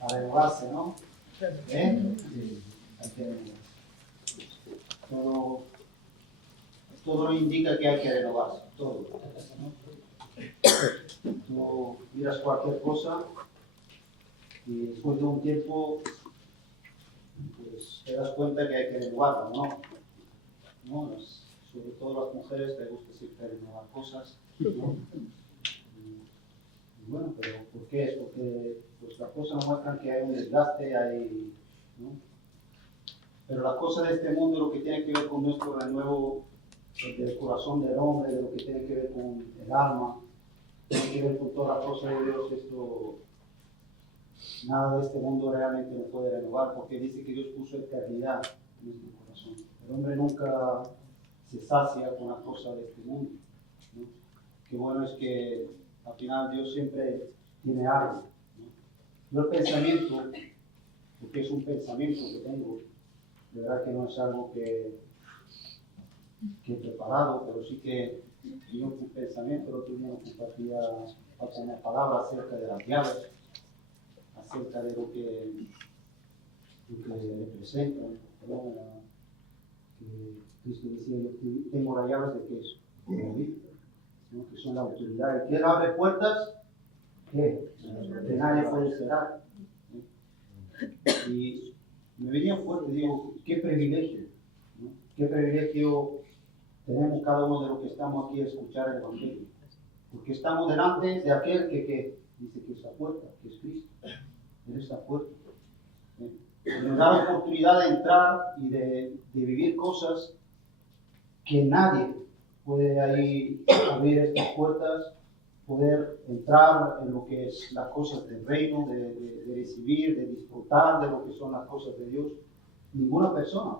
a renovarse, ¿no? ¿Eh? Sí, hay que renovarse. Todo lo indica que hay que renovarse, todo, ¿no? Tú miras cualquier cosa y después de un tiempo pues, te das cuenta que hay que renovarlo, ¿no? Sobre todo a las mujeres les gusta siempre renovar cosas, ¿no? Y bueno, pero ¿por qué? Es porque pues, las cosas muestran que hay un desgaste, ¿no? Pero las cosas de este mundo, lo que tiene que ver con nuestro renuevo del corazón del hombre, de lo que tiene que ver con el alma, tiene que ver con todas las cosas de Dios, nada de este mundo realmente lo puede renovar, porque dice que Dios puso eternidad en nuestro corazón. El hombre nunca se sacia con las cosas de este mundo, ¿no? Qué bueno es que al final Dios siempre tiene algo, ¿no? Yo el pensamiento, porque es un pensamiento que tengo, de verdad que no es algo que he preparado, pero sí que yo un pensamiento, el otro día nos compartía una palabra acerca de las llaves, acerca de lo que representan, ¿no? Que Cristo decía, yo tengo las llaves de qué es, ¿no? Que son la autoridad. El que abre puertas, ¿qué? Que nadie puede cerrar. Y me venía fuerte, digo, qué privilegio, ¿no? Qué privilegio tenemos cada uno de los que estamos aquí a escuchar el Evangelio. Porque estamos delante de aquel que dice que es la puerta, que es Cristo. Él es la puerta. Nos da la oportunidad de entrar y de vivir cosas que nadie puede ahí abrir estas puertas, poder entrar en lo que es las cosas del reino, de recibir, de disfrutar de lo que son las cosas de Dios. Ninguna persona.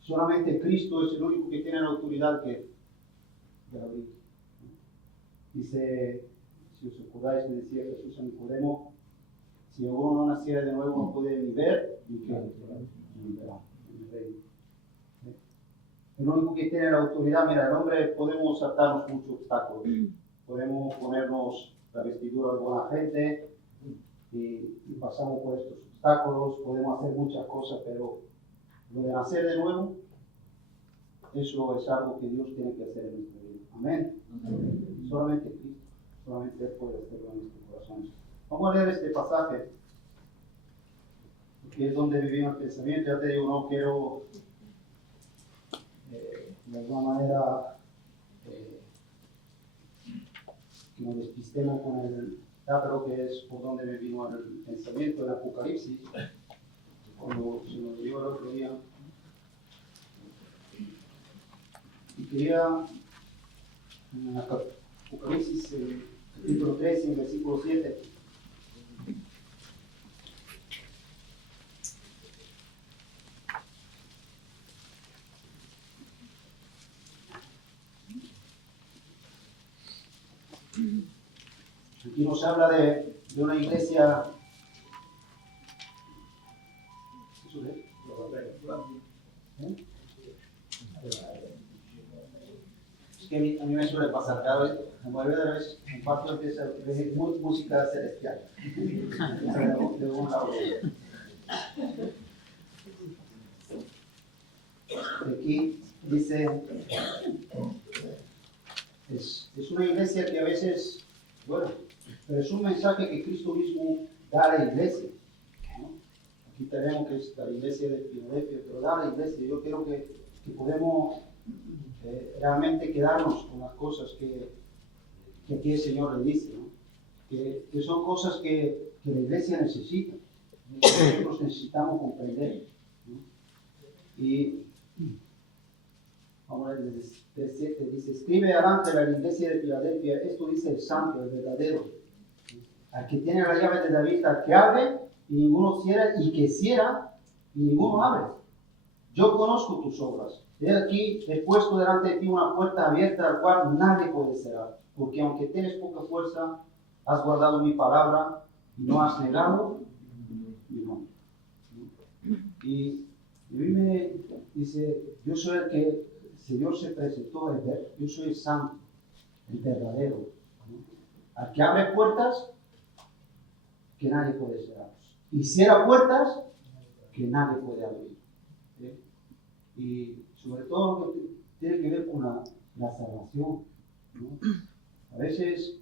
Solamente Cristo es el único que tiene la autoridad de abrir. Dice, si os acordáis, me decía Jesús a Nicodemo, si alguno no naciera de nuevo no puede ni ver ni ver el reino. El único que tiene la autoridad, mira, el hombre podemos saltarnos muchos obstáculos, podemos ponernos la vestidura de buena gente y pasamos por estos obstáculos, podemos hacer muchas cosas, pero lo de nacer de nuevo, eso es algo que Dios tiene que hacer en nuestra vida. Amén. Amén. Solamente Cristo, solamente Él puede hacerlo en nuestros corazones. Vamos a leer este pasaje, porque es donde vivimos el pensamiento. Ya te digo, no quiero de alguna manera que nos despistemos con el teatro, que es por donde me vino el pensamiento del Apocalipsis, cuando se nos dio el otro día. Y quería, en Apocalipsis, capítulo 3, en versículo 7, aquí nos habla de una iglesia. Es que a mí me suele pasar cada vez, la mayoría de las veces, un pastor empieza a decir música celestial. De un lado. Aquí dice, es una iglesia que a veces, bueno, pero es un mensaje que Cristo mismo da a la iglesia, ¿no? Aquí tenemos que es la iglesia de Filadelfia, pero da a la iglesia. Yo creo que podemos realmente quedarnos con las cosas que aquí el Señor le dice, ¿no? Que son cosas que la iglesia necesita, nosotros necesitamos comprender, ¿no? Y vamos a ver, desde 7 dice, escribe delante de la iglesia de Filadelfia, esto dice el santo, el verdadero, al que tiene la llave de David, al que abre y ninguno cierra, y que cierra y ninguno abre. Yo conozco tus obras. He aquí, he puesto delante de ti una puerta abierta, al cual nadie puede cerrar. Porque aunque tienes poca fuerza, has guardado mi palabra y no has negado mi nombre. Y a mí me dice, yo soy el que el Señor se presentó, yo soy el santo, el verdadero, ¿no? Al que abre puertas que nadie puede cerrar. y cierra puertas que nadie puede abrir. Y sobre todo lo que tiene que ver con la salvación, ¿no? A veces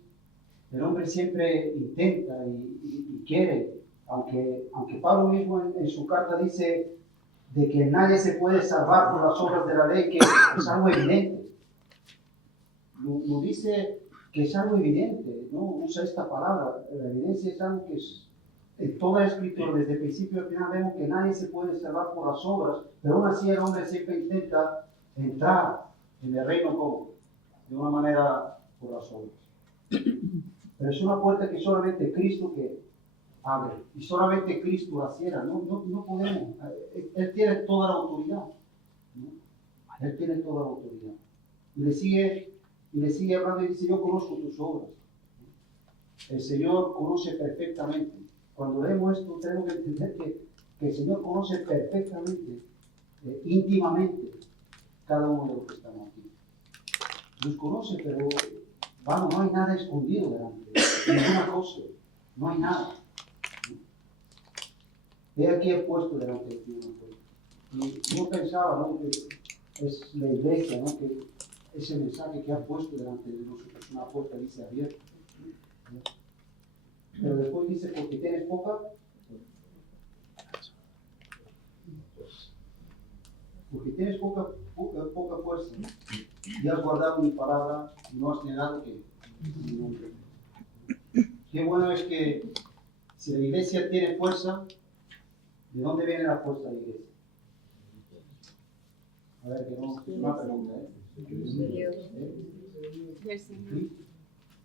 el hombre siempre intenta y quiere, aunque Pablo mismo en su carta dice de que nadie se puede salvar por las obras de la ley, que es algo evidente. Lo dice que es algo evidente, ¿no? Usa esta palabra. La evidencia es algo que es en toda la escritura, desde el principio al final, vemos que nadie se puede salvar por las obras, pero aún así el hombre siempre intenta entrar en el reino como de una manera por las obras. Pero es una puerta que solamente Cristo que abre y solamente Cristo la cierra. No podemos. Él tiene toda la autoridad, ¿no? Él tiene toda la autoridad. Y le sigue hablando y dice: yo conozco tus obras. El Señor conoce perfectamente. Cuando leemos esto tenemos que entender que el Señor conoce perfectamente, íntimamente, cada uno de los que estamos aquí. Los conoce, pero vamos, no hay nada escondido delante de él, ninguna cosa, no hay nada. He aquí he puesto delante de ti una puerta. Y yo pensaba, ¿no?, que es la iglesia, ¿no?, que ese mensaje que ha puesto delante de nosotros, una puerta dice abierta, ¿no? Pero después dice: porque tienes poca fuerza, y has guardado mi palabra y no has negado que mi nombre. Qué bueno es que si la iglesia tiene fuerza, ¿de dónde viene la fuerza de la iglesia? A ver, que no es una pregunta,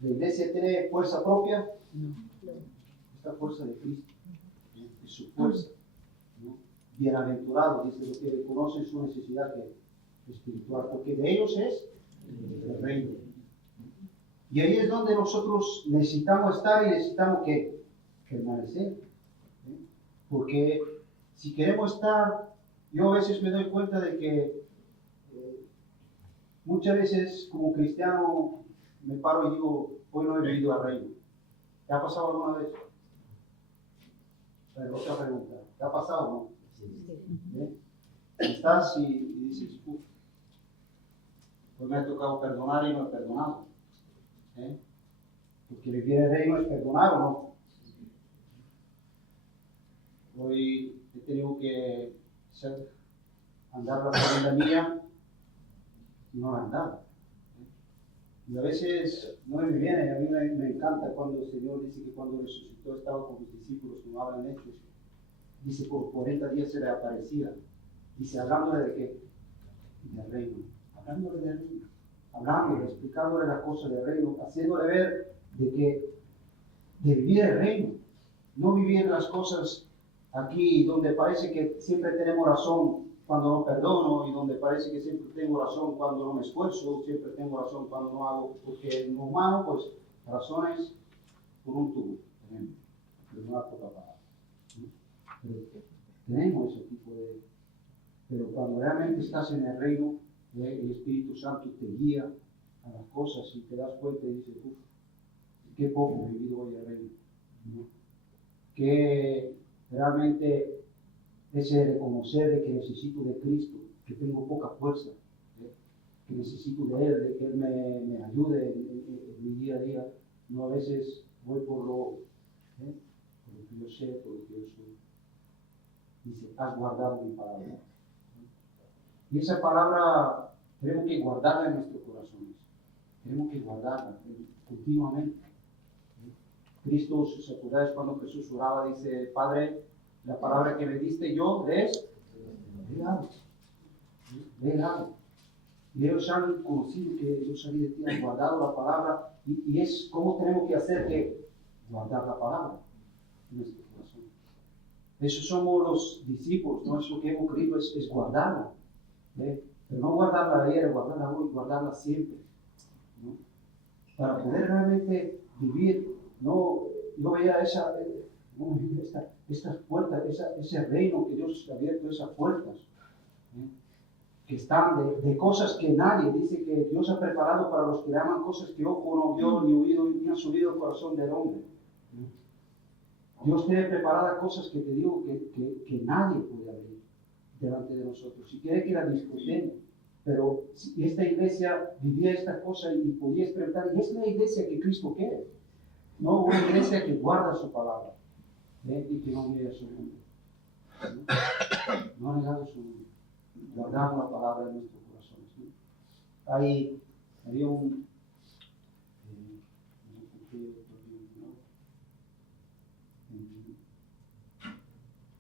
¿La iglesia tiene fuerza propia? No. Esta fuerza de Cristo, ¿no? Es su fuerza, ¿no? Bienaventurado, dice, los que conocen su necesidad espiritual, porque de ellos es el reino. Y ahí es donde nosotros necesitamos estar y necesitamos que permanecer, ¿eh? Porque si queremos estar, yo a veces me doy cuenta de que muchas veces como cristiano me paro y digo: hoy no he venido al reino. ¿Te ha pasado alguna vez? Pero otra pregunta: ¿te ha pasado o no? Sí. Estás y dices: pues me ha tocado perdonar y no he perdonado. Porque vivir el reino es perdonar, ¿o no? Hoy he tenido que andar la segunda mía y no la he andado. Y a veces no me viene, a mí me encanta cuando el Señor dice que cuando resucitó estaba con los discípulos, como hablan Hechos. Dice: por 40 días se le aparecía. Dice: hablándole de qué? Del reino. Hablándole del reino. Hablándole, explicándole las cosas del reino, haciéndole ver de vivir el reino. No vivir las cosas aquí donde parece que siempre tenemos razón cuando no perdono, y donde parece que siempre tengo razón cuando no me esfuerzo, siempre tengo razón cuando no hago, porque en lo humano, pues, razones por un tubo, por ejemplo, pero no da poca palabra. Pero tenemos ese tipo de... Pero cuando realmente estás en el reino, el Espíritu Santo te guía a las cosas y te das cuenta y dices: qué poco he vivido hoy el reino, ¿no? Que realmente ese reconocer de que necesito de Cristo, que tengo poca fuerza, que necesito de Él, de que Él me ayude en mi día a día. No, a veces voy por lo que yo sé, por lo que yo soy. Dice: has guardado mi palabra. Y esa palabra tenemos que guardarla en nuestros corazones. Tenemos que guardarla continuamente. Cristo, ¿se acuerdan cuando Jesús oraba? Dice: Padre, la palabra que me diste yo les he dado. Y ellos han conocido que yo salí de ti, han guardado la palabra. Y es como tenemos que hacer que guardar la palabra en nuestro corazón. Eso somos los discípulos, ¿no? Eso que hemos creído es guardarla. Pero no guardarla ayer, guardarla hoy, guardarla siempre, ¿no? Para poder realmente vivir, ¿no? Yo veía estas puertas, ese reino que Dios ha abierto, esas puertas, que están de cosas que nadie dice que Dios ha preparado para los que le aman, cosas que ojo no vio, ni oído, ni ha subido el corazón del hombre. Dios tiene preparadas cosas que te digo que nadie puede abrir delante de nosotros. Si quiere que las disfrutemos, pero si esta iglesia vivía esta cosa y podía experimentar, y es la iglesia que Cristo quiere, no una iglesia que guarda su palabra, y que no niega su nombre. No ha negado su nombre. Guardamos la palabra en nuestros corazones. ¿No? Había un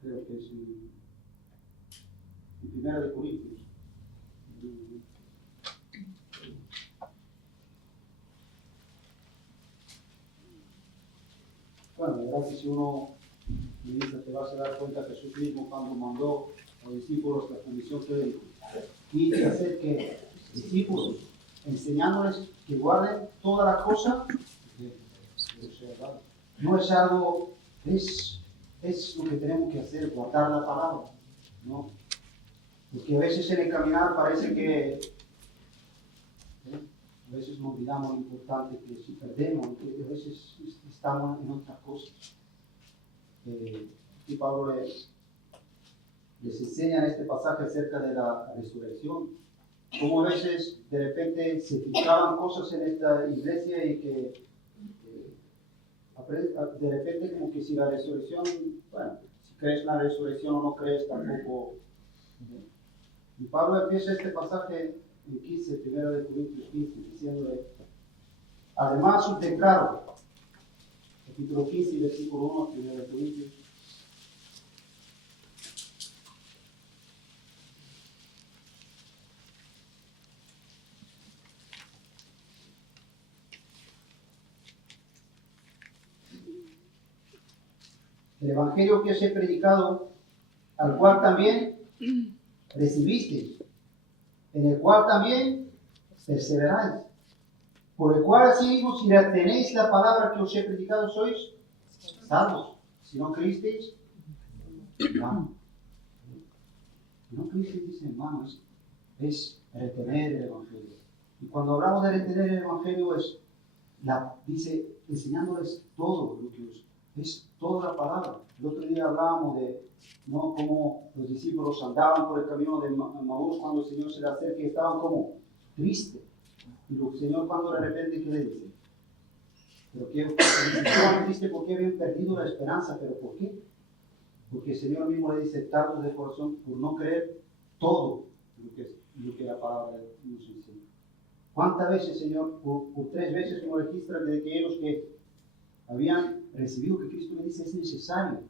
creo que es en 1 de Corintios. Bueno, la verdad que si uno medita te vas a dar cuenta que Jesús mismo cuando mandó a los discípulos la comisión que dijo, y hacer que discípulos, enseñándoles que guarden toda la cosa, no es algo, es lo que tenemos que hacer, guardar la palabra, ¿no? Porque a veces en el caminar parece que a veces nos olvidamos lo importante que si perdemos, que a veces estamos en otras cosas. Y Pablo les enseña en este pasaje acerca de la resurrección, cómo a veces de repente se filtraban cosas en esta iglesia y que de repente como que si la resurrección, bueno, si crees en la resurrección o no crees tampoco. Y Pablo empieza este pasaje en 15, 1 de Corintios 15, diciéndole, además os declaro, capítulo 15, versículo 1, 1 de Corintios, el evangelio que os he predicado, al cual también recibisteis, en el cual también perseveráis, por el cual asimismo si retenéis la palabra que os he predicado sois salvos. Si no creísteis, hermano. Si no creísteis, dice hermano, es retener el evangelio. Y cuando hablamos de retener el evangelio dice enseñándoles todo lo que es toda la palabra. El otro día hablábamos de cómo los discípulos andaban por el camino de Maús cuando el Señor se le acerca y estaban como tristes. Y el Señor cuando de repente, ¿qué le dice? Pero que estaban tristes porque habían perdido la esperanza. ¿Pero por qué? Porque el Señor mismo le dice, tardos de corazón, por no creer todo lo que la palabra nos enseña. ¿Cuántas veces, Señor, por 3 veces nos registra de que ellos que habían recibido que Cristo le dice es necesario?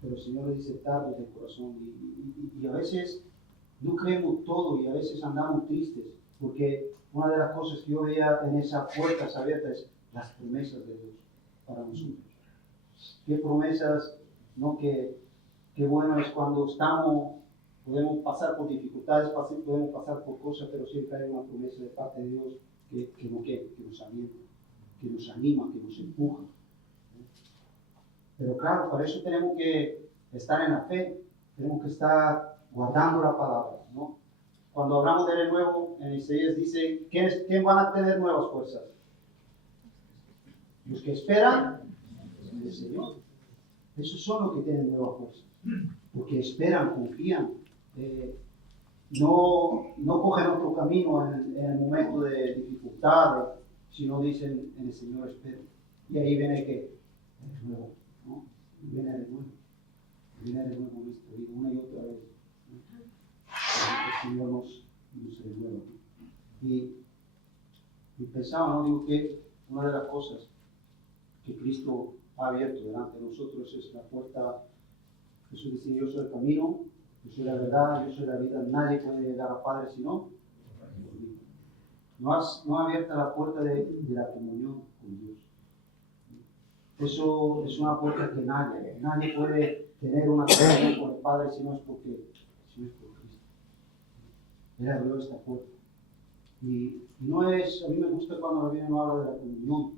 Pero el Señor le dice tarde del corazón y a veces no creemos todo y a veces andamos tristes porque una de las cosas que yo veía en esas puertas abiertas es las promesas de Dios para nosotros. Qué promesas, ¿no? Qué bueno es cuando podemos pasar por dificultades, podemos pasar por cosas, pero siempre hay una promesa de parte de Dios que nos alienta, que nos anima, que nos empuja. Pero claro, para eso tenemos que estar en la fe, tenemos que estar guardando la palabra, ¿no? Cuando hablamos de renuevo, en Isaías dice, ¿quién van a tener nuevas fuerzas? Los que esperan en el Señor. Esos son los que tienen nuevas fuerzas, porque esperan, confían, no cogen otro camino en el momento de dificultad, sino dicen, en el Señor espero. Y ahí viene que es nuevo. ¿No? Viene de nuevo en nuestra vida, una y otra vez. El Señor nos renueva. Y pensaba, ¿no? Digo que una de las cosas que Cristo ha abierto delante de nosotros es la puerta. Jesús dice, yo soy el camino, yo soy la verdad, yo soy la vida, nadie puede llegar al Padre si no por mí. No ha abierto la puerta de la comunión con Dios. Eso es una puerta que nadie puede tener una comunión con el Padre si no es por Cristo. Él abrió esta puerta. Y no es, a mí me gusta cuando la Biblia no habla de la comunión,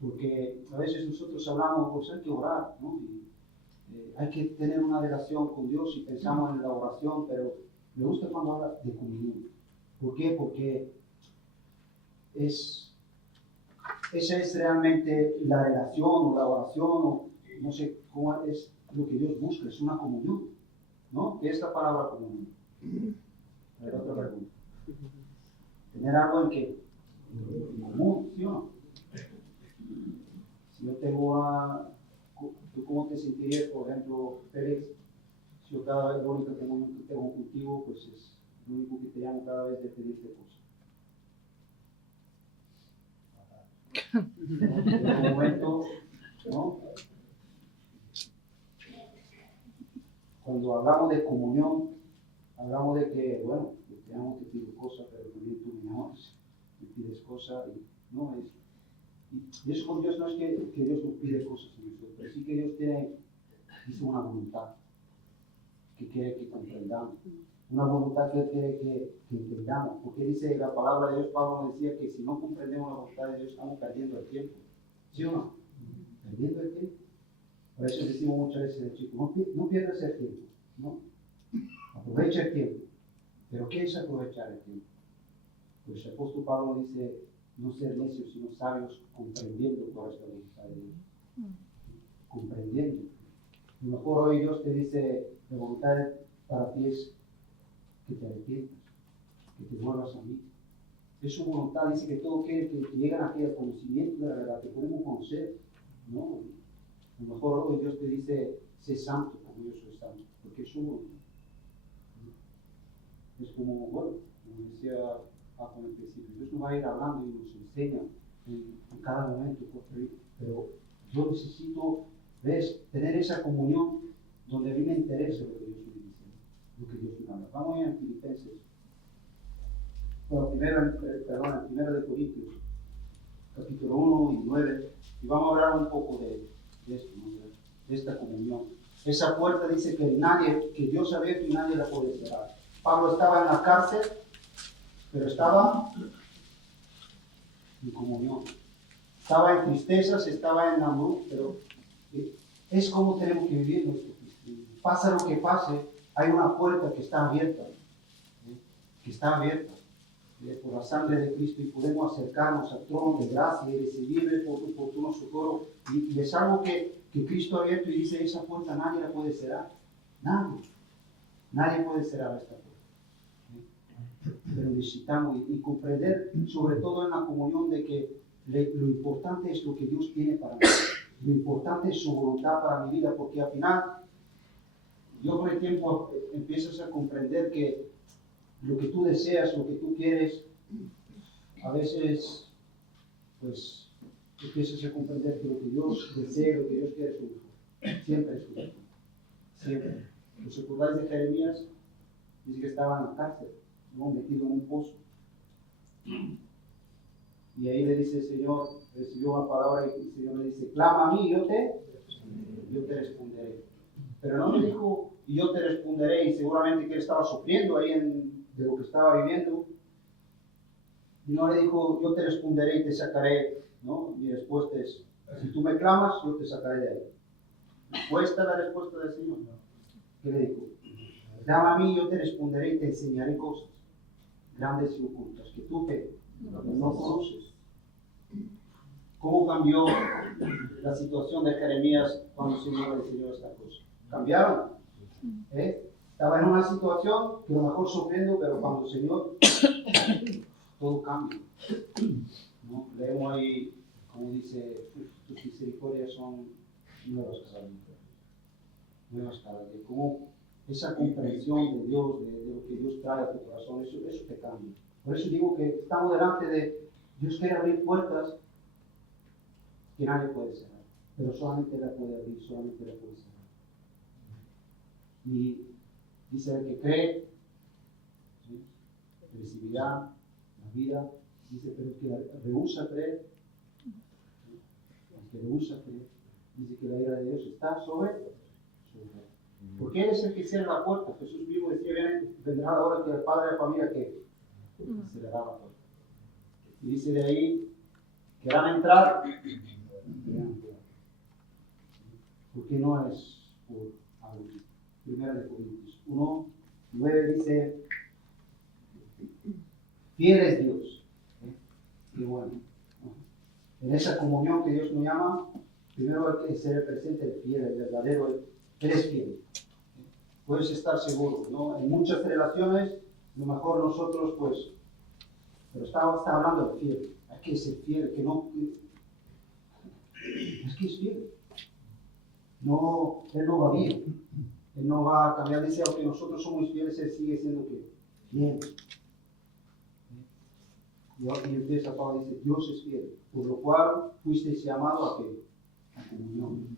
porque a veces nosotros hablamos, pues hay que orar, ¿no? Hay que tener una relación con Dios y pensamos en la oración, pero me gusta cuando habla de comunión. ¿Por qué? Porque esa es realmente la relación o la oración, o no sé cómo es lo que Dios busca, es una comunión, ¿no? ¿Qué es la palabra comunión? A ver, otra pregunta. Tener algo en común, ¿sí o no? Si yo tengo ¿tú cómo te sentirías, por ejemplo, Félix? Si yo cada vez la única comunión que tengo contigo, pues es lo único que te llamo cada vez de pedirte cosas. En un momento, ¿no? Cuando hablamos de comunión, hablamos de que, bueno, yo te amo, te pido cosas, pero también tú me amas, me pides cosas, y no es. Y eso con Dios no es que Dios nos pide cosas a nosotros, pero sí que Dios dice una voluntad que quiere que comprendamos, una voluntad que Él quiere que entendamos, porque dice la palabra de Dios, Pablo decía que si no comprendemos la voluntad de Dios estamos perdiendo el tiempo, ¿sí o no? Perdiendo el tiempo. Por eso decimos muchas veces, chicos, no pierdas el tiempo, ¿no? Aprovecha el tiempo. ¿Pero qué es aprovechar el tiempo? Pues el apóstol Pablo dice, no ser necios, sino sabios, comprendiendo cuál es la voluntad de Dios. Comprendiendo. A lo mejor hoy Dios te dice, la voluntad para ti es que te arrepientas, que te vuelvas a mí. Es su voluntad, dice que todo aquel que llega aquí al conocimiento de la verdad, que podemos conocer, ¿no? A lo mejor hoy Dios te dice, sé santo como yo soy santo, porque es su voluntad. Es como, bueno, como decía con el principio, Dios nos va a ir hablando y nos enseña en cada momento, pero yo necesito, ¿ves?, tener esa comunión donde a mí me interesa lo que Dios me dice, lo que Dios me habla. Vamos a ir en Filipenses, bueno, primero de Corintios, capítulo 1 y 9, y vamos a hablar un poco de esto, ¿no? De esta comunión. Esa puerta dice que Dios ha abierto y nadie la puede cerrar. Pablo estaba en la cárcel, pero estaba en comunión. Estaba en tristezas, estaba en amor, pero es como tenemos que vivir nuestro cristianismo. Pasa lo que pase, hay una puerta que está abierta, por la sangre de Cristo, y podemos acercarnos al trono de gracia y recibirle por tu oportuno socorro. Y es algo que Cristo ha abierto y dice, esa puerta nadie la puede cerrar. Nadie puede cerrar esta puerta. Pero necesitamos y comprender, sobre todo en la comunión, de que lo importante es lo que Dios tiene para mí. Lo importante es su voluntad para mi vida, porque al final, yo con el tiempo empiezas a comprender que lo que tú deseas, lo que tú quieres, a veces, pues, empiezas a comprender que lo que Dios desea, lo que Dios quiere es su mejor. Siempre es su mejor. Siempre. ¿Os acordáis de Jeremías? Dice que estaba en la cárcel, ¿no?, metido en un pozo. Y ahí le dice el Señor, recibió una palabra y el Señor le dice, clama a mí, yo te responderé. Pero no le dijo, y yo te responderé, y seguramente que él estaba sufriendo ahí de lo que estaba viviendo. Y no le dijo, yo te responderé y te sacaré, ¿no? Mi respuesta es, si tú me clamas, yo te sacaré de ahí. ¿Fue esta la respuesta del Señor? ¿Qué le dijo? Clama a mí, yo te responderé y te enseñaré cosas grandes y ocultas que tú no conoces. ¿Cómo cambió la situación de Jeremías cuando el Señor le enseñó esta cosa? ¿Cambiaron? Estaba en una situación que a lo mejor sufriendo, pero cuando el Señor, todo cambia, ¿no? Leemos ahí, como dice, tus misericordias son nuevas cada día. Nuevas cada día. Como esa comprensión de Dios, de lo que Dios trae a tu corazón, eso te cambia. Por eso digo que estamos delante de Dios, quiere abrir puertas que nadie puede cerrar, pero solamente la puede abrir, solamente la puede cerrar. Y dice el que cree, ¿sí?, recibirá la vida. Dice, pero el que rehúsa creer, ¿sí?, el que rehúsa creer, dice que la ira de Dios está sobre él. Porque Él es el que cierra la puerta. Jesús mismo decía, vendrá la hora que el padre de familia que cerrará la puerta. Y dice de ahí, querrán entrar, porque no es por algo. Primera de Corintios 1, 9 dice, fiel es Dios. Qué bueno. En esa comunión que Dios nos llama, primero hay que ser el presente, el fiel, el verdadero, eres fiel. Puedes estar seguro, ¿no? En muchas relaciones, a lo mejor nosotros, pues, pero está hablando de fiel. Hay que ser fiel, que no, es que es fiel. No, Él no va bien. Él no va a cambiar. Dice, aunque nosotros somos fieles, Él sigue siendo fiel. Y empieza Pablo, dice, Dios es fiel, por lo cual fuisteis llamado a qué? A comunión.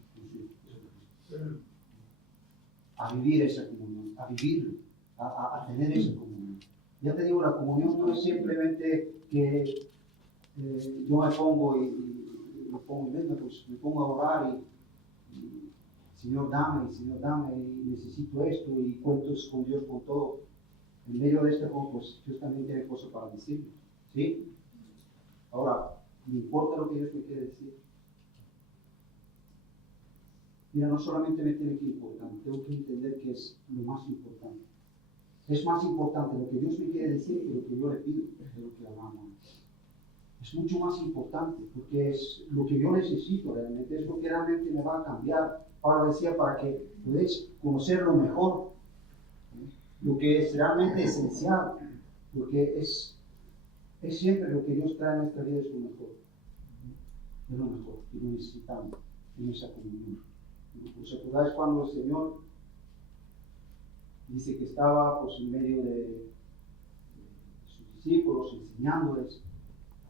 A vivir esa comunión, a vivirlo, a tener esa comunión. Ya te digo, la comunión no es simplemente que yo me pongo y venga, pues me pongo a orar y Señor dame, y necesito esto, y cuentos con Dios con todo. En medio de este juego, pues Dios también tiene cosas para decirme, ¿sí? Ahora, me importa lo que Dios me quiere decir. Mira, no solamente me tiene que importar, tengo que entender que es lo más importante. Es más importante lo que Dios me quiere decir que lo que yo le pido, de lo que hablamos. Es mucho más importante, porque es lo que yo necesito realmente, es lo que realmente me va a cambiar. Pablo decía, para que podáis conocer lo mejor, lo que es realmente esencial, porque es siempre lo que Dios trae a nuestra vida, es lo mejor. Es lo mejor, y lo necesitamos en esa comunión. ¿Os acordáis cuando el Señor dice que estaba pues, en medio de sus discípulos, enseñándoles,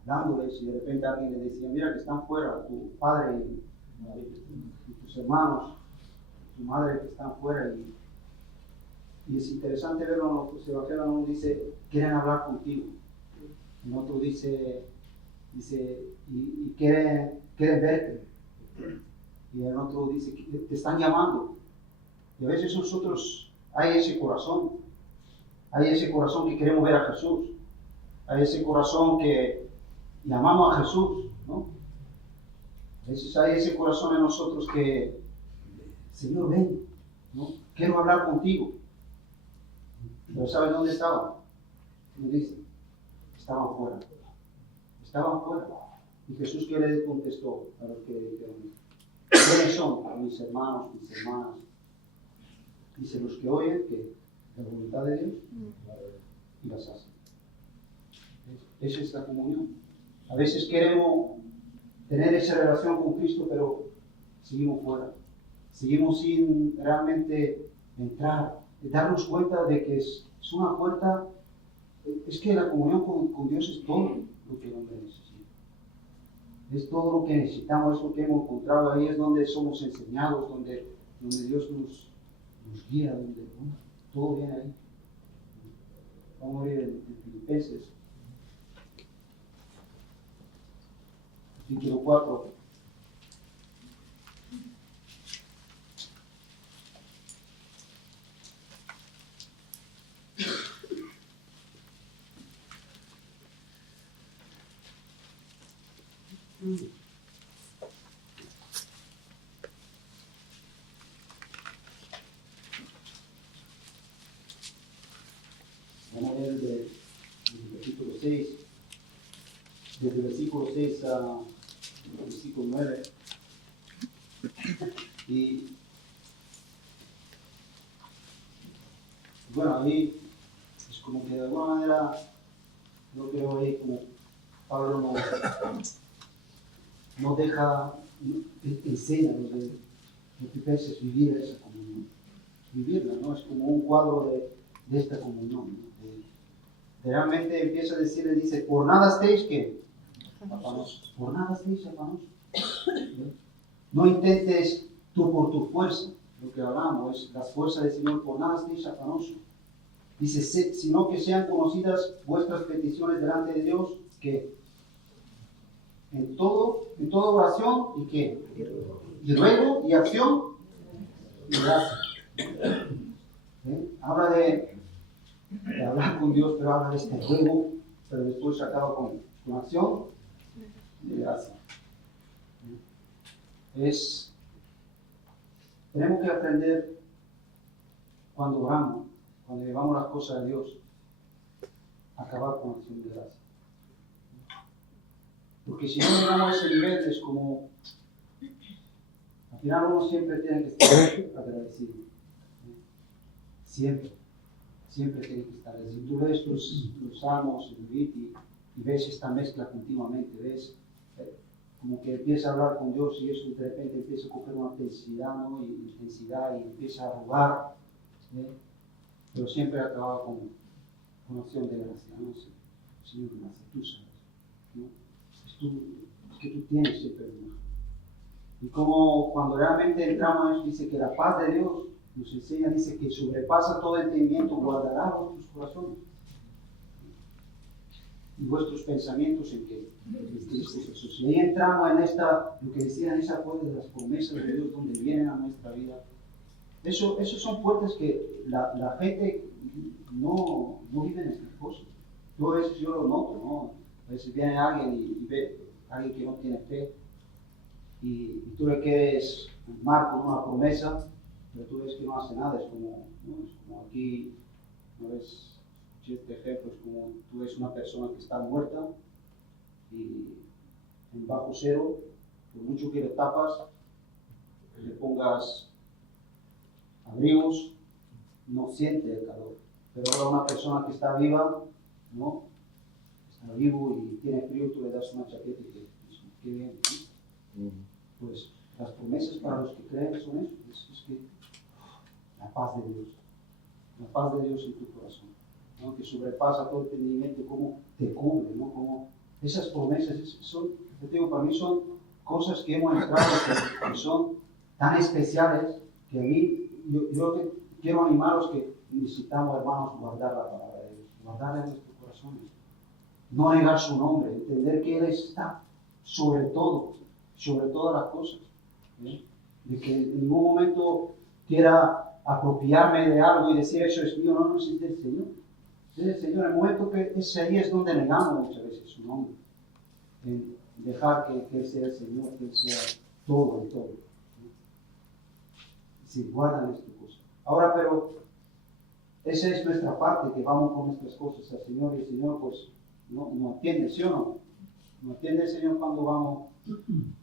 hablándoles, y de repente alguien le decía, mira que están fuera, tu padre y tus hermanos, tu madre que están fuera, y es interesante verlo, en los evangelios uno dice, quieren hablar contigo, en otro dice y quieren verte, y en otro dice, te están llamando, y a veces nosotros hay ese corazón que queremos ver a Jesús, hay ese corazón que llamamos a Jesús, ¿no? A veces hay ese corazón en nosotros que, Señor, ven, ¿no? Quiero hablar contigo. Pero ¿sabes dónde estaban? ¿Qué dice? Estaban fuera. Y Jesús, ¿qué le contestó a los que dijeron? ¿Quiénes son? A mis hermanos, mis hermanas. Dice, los que oyen que la voluntad de Dios y las hacen. Esa es la comunión. A veces queremos tener esa relación con Cristo, pero seguimos fuera. Seguimos sin realmente entrar, darnos cuenta de que es una puerta. Es que la comunión con Dios es todo lo que el hombre necesita. Es todo lo que necesitamos, es lo que hemos encontrado ahí, es donde somos enseñados, donde Dios nos guía, donde todo viene ahí. Vamos a ver en Filipenses, capítulo 4. Vamos a ver desde el versículo 6, desde el versículo 6 al versículo 9. Y bueno, ahí es como que de alguna manera, yo creo ahí como Pablo nos deja, enseña lo que es vivir esa comunión. Vivirla, ¿no? Es como un cuadro de esta comunión, ¿no? Realmente empieza a decirle, dice, por nada estéis que afanosos. Por nada estéis afanosos. No intentes tú por tu fuerza, lo que hablamos, es las fuerzas del Señor, por nada estéis afanosos. Dice, sino que sean conocidas vuestras peticiones delante de Dios, que en toda oración, ¿y qué? Y ruego, y acción, y gracia. Habla de hablar con Dios, pero habla de este ruego, pero después se acaba con acción y gracia. Tenemos que aprender cuando oramos, cuando llevamos las cosas a Dios, acabar con acción de gracia. Porque si no llegamos a ese nivel, es como, al final uno siempre tiene que estar agradecido. Siempre tiene que estar. Si tú ves los salmos, el David, y ves esta mezcla continuamente, ves como que empieza a hablar con Dios y eso de repente empieza a coger una intensidad, ¿no? Y empieza a rogar, pero siempre acaba con acción de gracia, ¿no? Señor, gracias, tú sabes, ¿no? Es que tú tienes ese perdón. Y como cuando realmente entramos en eso, dice que la paz de Dios nos enseña, dice que sobrepasa todo entendimiento, guardará vuestros corazones y vuestros pensamientos en que Cristo Jesús. Y ahí entramos en lo que decía en esa puerta de las promesas de Dios donde vienen a nuestra vida. Esos son puertas que la gente no vive en estas cosas. Yo a veces yo lo noto, ¿no? A veces viene alguien y ve a alguien que no tiene fe y tú le quieres armar con una promesa, pero tú ves que no hace nada. Es como, ¿no? Es como aquí, una vez este ejemplo, es como tú ves una persona que está muerta y en bajo cero, por mucho que le tapas, le pongas abrigos, no siente el calor. Pero ahora una persona que está viva, ¿no? Está vivo y tiene frío, tú le das una chaqueta y que qué bien, ¿no? Pues las promesas para los que creen son eso, es que la paz de Dios en tu corazón, ¿no? Que sobrepasa todo entendimiento, cómo te cubre, ¿no? Como esas promesas son, yo digo, para mí son cosas que hemos entrado que son tan especiales que a mí, yo quiero animaros que necesitamos, hermanos, guardar la palabra de Dios, guardarla en nuestros corazones, no negar su nombre, entender que Él está sobre todas las cosas, ¿eh? De que en ningún momento quiera apropiarme de algo y decir eso es mío, no es del Señor. Es del Señor. En el momento que ese ahí es donde negamos muchas veces su nombre, en dejar que Él sea el Señor, que Él sea todo en todo. Se guardan estas cosas. Ahora, pero esa es nuestra parte, que vamos con nuestras cosas al Señor y el Señor pues no entiende, ¿sí o no? No entiende el Señor cuando vamos,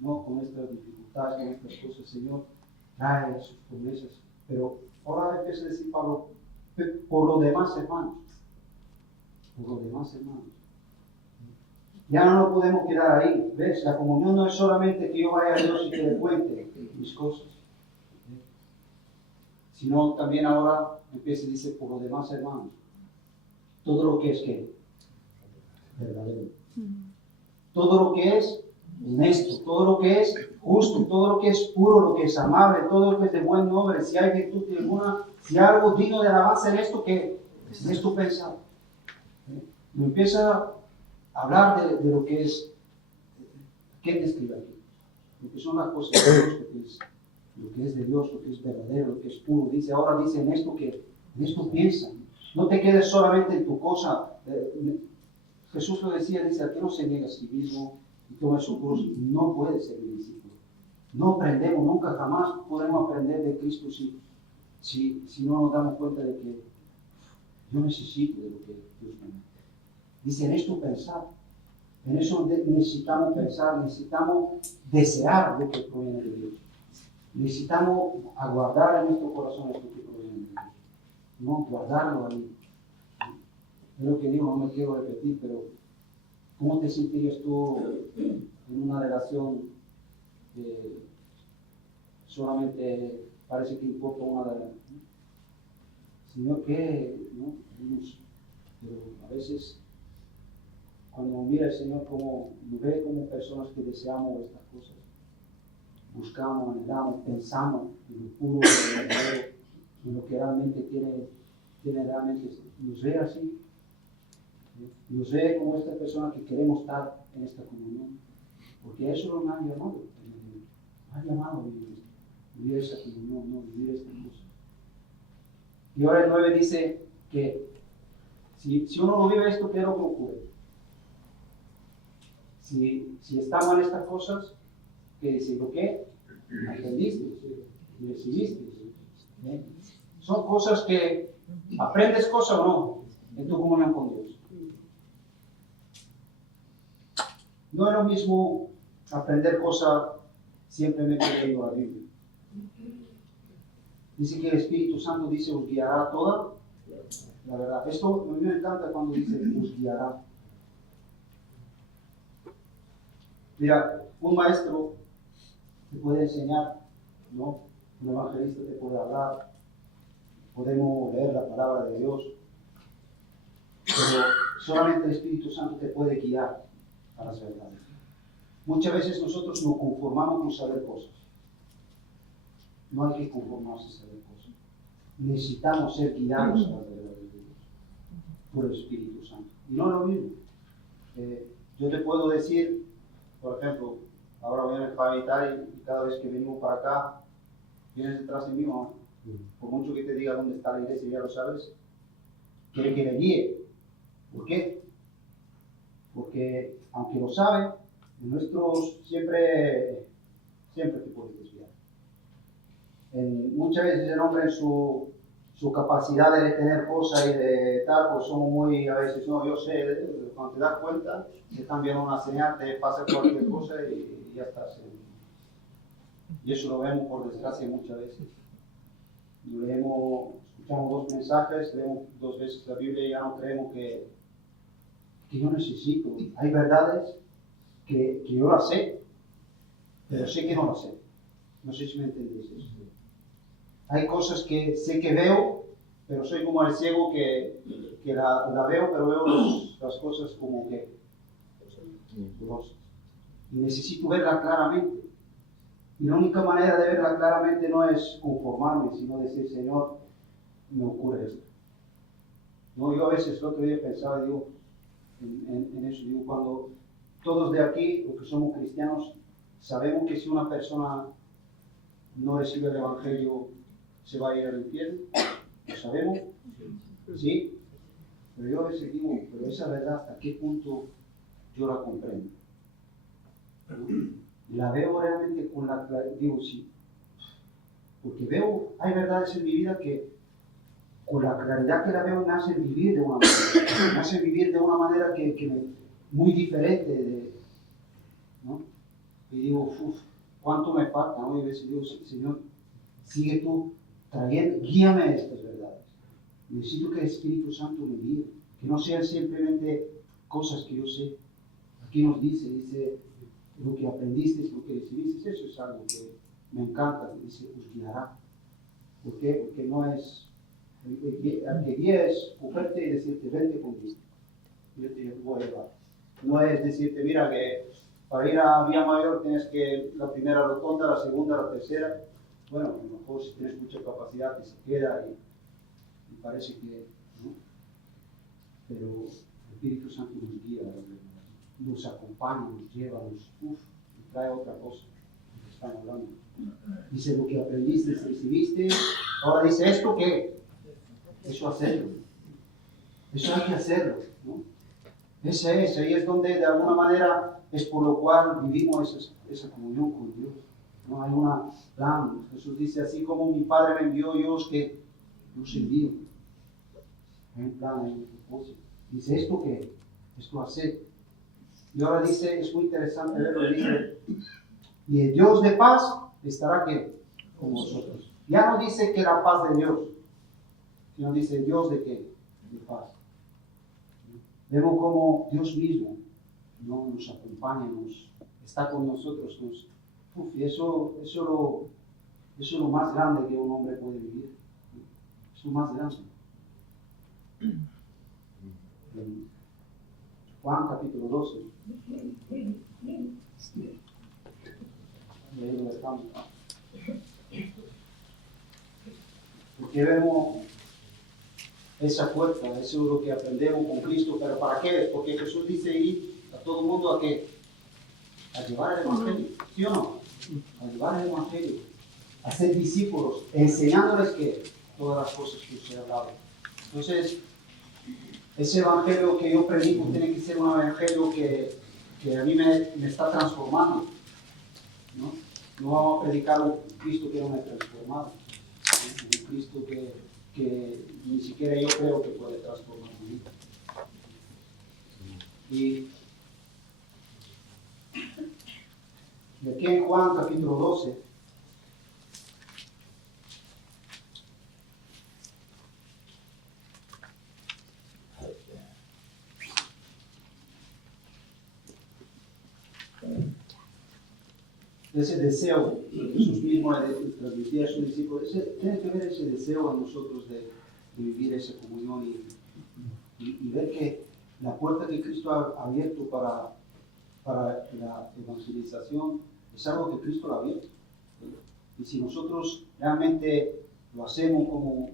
¿no? Con nuestras dificultades, con nuestras cosas. El Señor trae sus promesas. Pero ahora empieza a decir Pablo, por lo demás, hermanos. Ya no nos podemos quedar ahí. ¿Ves? La comunión no es solamente que yo vaya a Dios y que le cuente mis cosas. Sino también ahora empieza y dice, por lo demás, hermanos. Todo lo que es ¿qué? Verdadero. Todo lo que es honesto, todo lo que es justo, todo lo que es puro, lo que es amable, todo lo que es de buen nombre, si hay virtud alguna, si hay algo digno de alabanza en esto, que en esto pensar. Me empieza a hablar de lo que es, ¿qué describe aquí? Lo que son las cosas de Dios, lo que es de Dios, lo que es verdadero, lo que es puro. Ahora dice en esto piensa. No te quedes solamente en tu cosa. Jesús lo decía, dice, al que no se niega a sí mismo y toma su cruz, no puede ser mi discípulo. No aprendemos, nunca jamás podemos aprender de Cristo si no nos damos cuenta de que yo necesito de lo que Dios me da. Dice, en esto pensar. En eso necesitamos pensar, necesitamos desear lo que proviene de Dios. Necesitamos aguardar en nuestro corazón esto que proviene de Dios. No guardarlo ahí. Es lo que digo, no me quiero repetir, pero ¿cómo te sentirías tú en una relación que solamente parece que importa una de las? Señor, ¿qué? ¿No? Pero a veces, cuando mira el Señor, nos ve como personas que deseamos estas cosas, buscamos, anhelamos, pensamos en lo puro, en lo verdadero, en lo que realmente tiene realmente, nos ve así. Nos ve como esta persona que queremos estar en esta comunión, porque eso nos han llamado. Han llamado a vivir esa comunión, no vivir esta cosa. Y ahora el 9 dice que si uno no vive esto, ¿qué es lo que ocurre? Si estamos en estas cosas, ¿qué dice? ¿Lo que aprendiste? ¿Recibiste? ¿Eh? Son cosas que aprendes cosas o no en tu comunión con Dios. No es lo mismo aprender cosas simplemente leyendo la Biblia. Dice que el Espíritu Santo dice, os guiará toda la verdad. Esto a mí me encanta cuando dice, os guiará. Mira, un maestro te puede enseñar, ¿no? Un evangelista te puede hablar, podemos leer la palabra de Dios, pero solamente el Espíritu Santo te puede guiar a las verdades. Muchas veces nosotros nos conformamos con saber cosas. No hay que conformarse a saber cosas. Necesitamos ser guiados a las verdades de Dios por el Espíritu Santo. Y no es lo mismo. Yo te puedo decir, por ejemplo, ahora voy a Italia y cada vez que venimos para acá, vienes detrás de mí, ¿no? Por mucho que te diga dónde está la iglesia, ya lo sabes, quiere que le guíe. ¿Por qué? Porque aunque lo sabe, nuestros siempre te puedes desviar. Muchas veces el hombre en su capacidad de retener cosas y de tal, pues somos muy, a veces, no, yo sé, cuando te das cuenta, te están viendo una señal, te pasa cualquier cosa y ya estás. Y eso lo vemos por desgracia muchas veces. Escuchamos 2 mensajes, leemos 2 veces la Biblia y ya no creemos que yo necesito. Hay verdades que yo las sé, pero sé que no las sé. No sé si me entendéis eso. Hay cosas que sé que veo, pero soy como el ciego que la veo, pero veo las cosas como que borrosas. Y necesito verla claramente. Y la única manera de verla claramente no es conformarme, sino decir, Señor, me ocurre esto. No, yo a veces el otro día pensaba, digo, en eso, digo, cuando todos de aquí, los que somos cristianos, sabemos que si una persona no recibe el Evangelio, se va a ir al infierno. ¿Lo sabemos? ¿Sí? Pero yo a veces digo, pero esa verdad, ¿hasta qué punto yo la comprendo? La veo realmente con la claridad, digo, sí. Porque veo, hay verdades en mi vida que con la claridad que la veo me hacen vivir de una manera, me hacen vivir de una manera muy diferente, ¿no? Y digo, ¿cuánto me falta? ¿No? Y a veces digo, Señor, sigue tú trayendo, guíame a estas verdades. Necesito que el Espíritu Santo me guíe, que no sean simplemente cosas que yo sé. Aquí nos dice, lo que aprendiste, lo que recibiste, eso es algo que me encanta, dice, os guiará. ¿Por qué? Porque no es, el que guía es cogerte y decirte, vente conmigo, yo te voy a llevar. No es decirte, mira que para ir a Vía Mayor tienes que la primera rotonda, la segunda, la tercera. Bueno, a lo mejor si tienes mucha capacidad te se queda y parece que, ¿no? Pero el Espíritu Santo nos guía, nos acompaña, nos lleva, nos trae otra cosa que están hablando. Dice lo que aprendiste, recibiste. Ahora dice esto que eso hacerlo. Eso hay que hacerlo, ¿no? Ahí es donde de alguna manera es por lo cual vivimos esa comunión con Dios. No hay un plan. Jesús dice, así como mi Padre me envió, yo os envío. Hay un plan, hay un propósito. Dice, ¿esto qué? Esto hacer. Y ahora dice, es muy interesante verlo, dice, y el Dios de paz estará ¿qué? Con vosotros. Ya no dice que la paz de Dios, sino dice Dios de qué? De paz. Vemos como Dios mismo, ¿no? Nos acompaña, está con nosotros. Y eso es lo más grande que un hombre puede vivir. Es lo más grande. En Juan capítulo 12. Y ahí lo dejamos. Porque vemos esa fuerza, eso es lo que aprendemos con Cristo. ¿Pero para qué? Porque Jesús dice ir a todo el mundo a llevar el Evangelio, ¿sí o no? A llevar el Evangelio, a ser discípulos, enseñándoles que todas las cosas que usted ha hablado. Entonces, ese Evangelio que yo predico tiene que ser un Evangelio que a mí me está transformando, ¿no? No vamos a predicar un Cristo que no me ha transformado, ¿no? Un Cristo que ni siquiera yo creo que puede transformar mi vida. Y Y aquí en Juan capítulo 12, ese deseo que Jesús mismo transmitía a sus discípulos, tiene que ver ese deseo en nosotros de vivir esa comunión y ver que la puerta que Cristo ha abierto para la evangelización es algo que Cristo lo ha abierto. Y si nosotros realmente lo hacemos como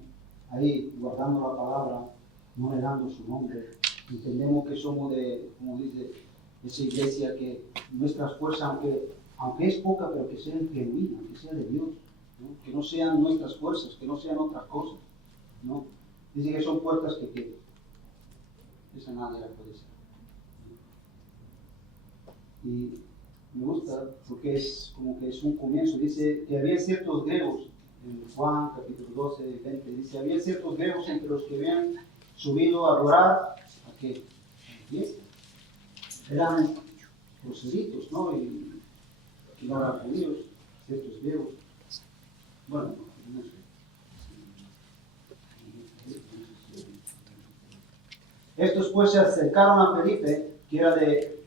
ahí, guardando la palabra, no negando su nombre, entendemos que somos de, como dice, esa iglesia que nuestras fuerzas, aunque es poca, pero que sea genuina, que sea de Dios, ¿no? Que no sean nuestras fuerzas, que no sean otras cosas, ¿no? Dice que son puertas que esa nadie la puede ser. Y me gusta porque es como que es un comienzo. Dice que había ciertos griegos, en Juan capítulo 12, 20, dice, había ciertos griegos entre los que habían subido a adorar a qué? A la fiesta. Eran proselitos, ¿no? Y no eran judíos, ciertos griegos. Bueno, no sé. Estos pues se acercaron a Felipe, que era de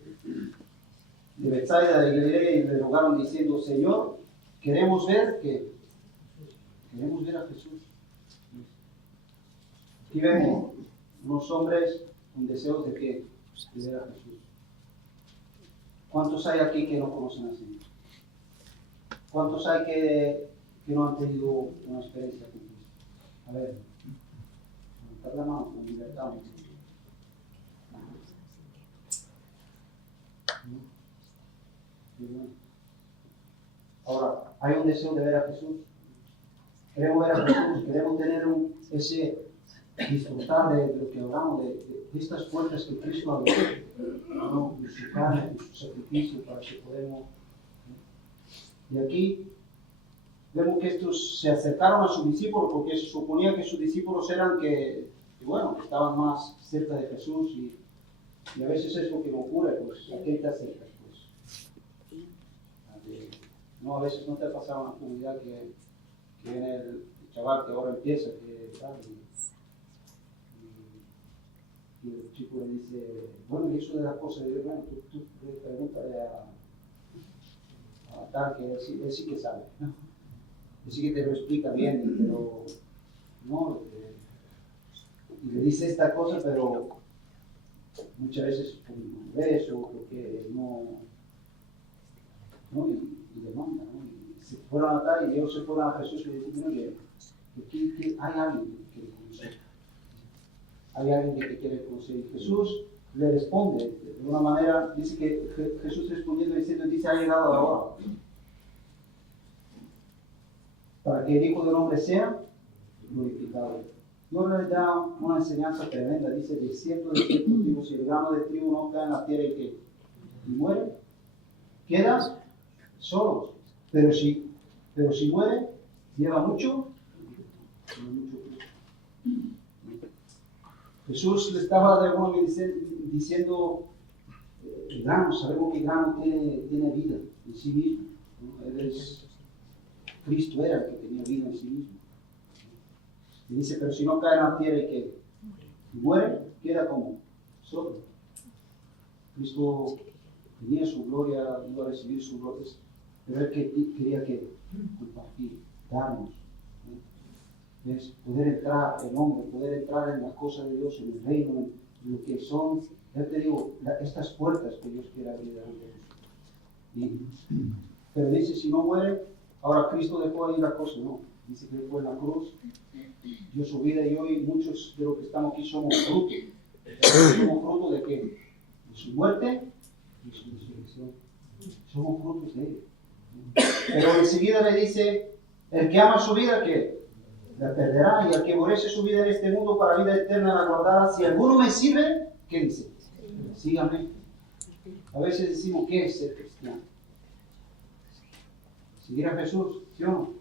Betsaida de Galilea, y le rogaron diciendo, Señor, queremos ver a Jesús. Aquí vemos unos hombres con deseos de que de ver a Jesús. ¿Cuántos hay aquí que no conocen a Jesús? ¿Cuántos hay que no han tenido una experiencia con Cristo? A ver, levantar la mano con libertad. Ahora, hay un deseo de ver a Jesús. Queremos ver a Jesús, queremos tener disfrutar de lo que hablamos, de estas puertas que Cristo abrió, ¿no? De su carne, de su sacrificio, para que podamos. Y aquí vemos que estos se acercaron a sus discípulos porque se suponía que sus discípulos eran que estaban más cerca de Jesús y a veces es lo que nos ocurre, pues, ¿a qué te acercas? Pues, no, a veces no te ha pasado en la comunidad que viene el chaval que ahora empieza, que tal, y el chico le dice, bueno, y eso de las cosas de Dios, bueno, tú pregúntale a tal, que él sí que sabe, ¿no? Él sí que te lo explica bien, pero no, y le dice esta cosa, pero muchas veces con beso, porque no y demanda, ¿no? Y se fueron a tal, y ellos se fueron a Jesús y le dijeron, oye, que hay alguien que quiere conocer. Hay alguien que te quiere conocer. Y Jesús le responde de una manera, dice que Jesús respondiendo diciendo, dice, ha llegado la hora para que el Hijo del Hombre sea glorificado. Dios les da una enseñanza tremenda, dice, de cierto digo, si el grano de trigo no cae en la tierra y muere, quedas solo. Pero si muere, lleva mucho. Jesús le estaba de alguna manera diciendo, el grano, sabemos que el grano tiene vida en sí mismo, ¿no? Cristo era el que tenía vida en sí mismo. Y dice, pero si no cae en la tierra y muere, queda como solo. Cristo tenía su gloria, iba a recibir su gloria, pero él quería compartir, darnos. Es poder entrar el hombre, poder entrar en las cosas de Dios, en el reino, en lo que son, ya te digo, estas puertas que Dios quiere abrir delante de nosotros. Pero dice, si no muere, ahora Cristo dejó ahí la cosa, no. Dice que fue en la cruz, dio su vida, y hoy muchos de los que estamos aquí somos fruto. ¿Somos fruto de qué? De su muerte y su resurrección. Somos frutos de él. Pero enseguida le dice, el que ama su vida, ¿qué? La perderá, y el que aborrece su vida en este mundo para vida eterna la guardará. Si alguno me sirve, ¿qué dice? Sígame. A veces decimos, ¿qué es ser cristiano? Seguir a Jesús, ¿sí o no?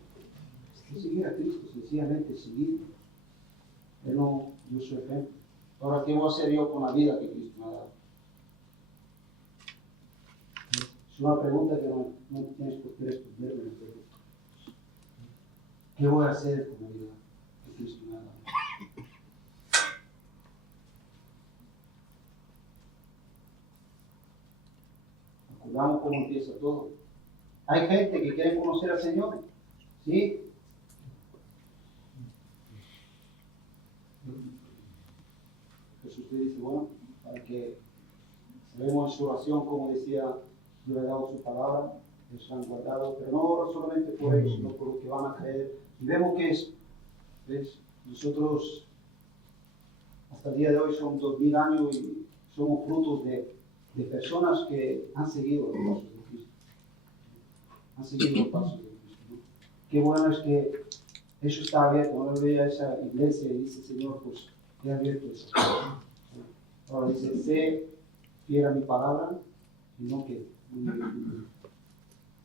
Seguir a Cristo, sencillamente seguir. Él no dio su ejemplo. Ahora, ¿qué voy a hacer yo con la vida que Cristo me ha dado? Es una pregunta que no tienes por qué responderme, pero ¿qué voy a hacer con la vida que Cristo me ha dado? Acordamos cómo empieza todo. Hay gente que quiere conocer al Señor, ¿sí? Jesús te dice, bueno, para que sabemos en su oración, como decía, yo le he dado su palabra, ellos han guardado, pero no solamente por ellos, sino por lo que van a creer. Y vemos que nosotros hasta el día de hoy son 2000 años y somos frutos de personas que han seguido los pasos de Cristo. Han seguido los pasos de Cristo, ¿no? Qué bueno es que eso está abierto. No veía esa iglesia y dice, Señor, pues he abierto eso. Ahora dice, sé fiel a mi palabra, sino que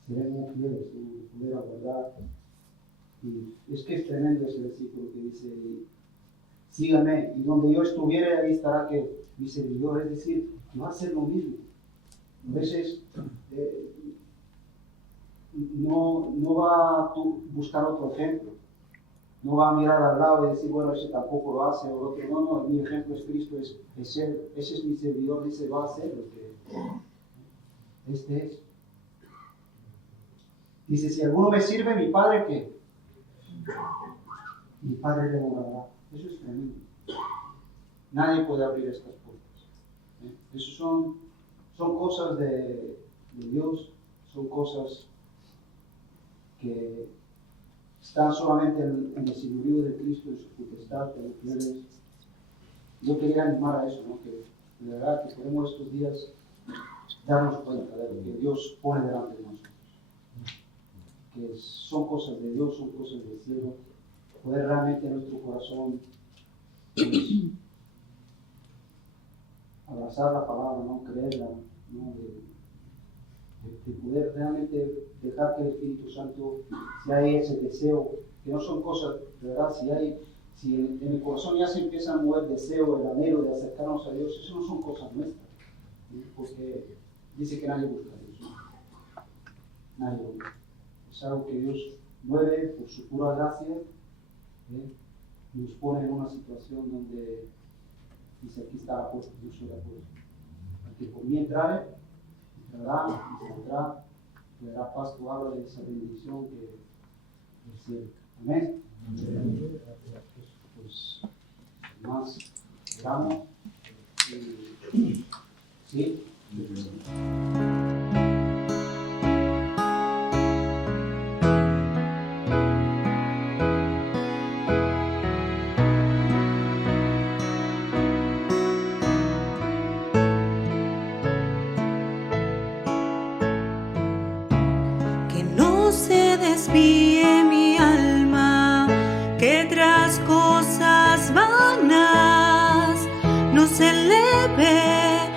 seremos fieles, poder aguardar. Y es que es tremendo ese versículo que dice, síganme, y donde yo estuviere, ahí estará que mi servidor, es decir, que va a ser lo mismo. A veces no va a buscar otro ejemplo, no va a mirar al lado y decir, bueno, ese tampoco lo hace, o otro, no, mi ejemplo es Cristo, ese es mi servidor, dice, va a hacer lo que este es. Dice, si alguno me sirve, mi Padre, ¿qué? Mi Padre le honrará. Eso es tremendo. Nadie puede abrir estas puertas. Eso son cosas de Dios, son cosas que están solamente en el señorío de Cristo, en su potestad, de los fieles. Yo quería animar a eso, ¿no? Que de verdad que podemos estos días darnos cuenta de lo que Dios pone delante de nosotros. Que son cosas de Dios, son cosas del cielo. Poder realmente en nuestro corazón abrazar la palabra, no creerla, ¿no? De poder realmente dejar que el Espíritu Santo, si hay ese deseo, que no son cosas, de verdad, si en el corazón ya se empieza a mover el deseo, el anhelo de acercarnos a Dios, eso no son cosas nuestras, ¿sí? Porque dice que nadie busca a Dios, ¿no? Nadie lo busca. Es algo que Dios mueve por su pura gracia, y nos pone en una situación donde dice, aquí está la puerta, yo soy la puerta. Al que por mí entrare, entrará y saldrá, le dará paz. Tú hablas de esa bendición que del cielo. Amén. Pues más oramos y sí. Desvíe mi alma, que tras cosas vanas no se eleve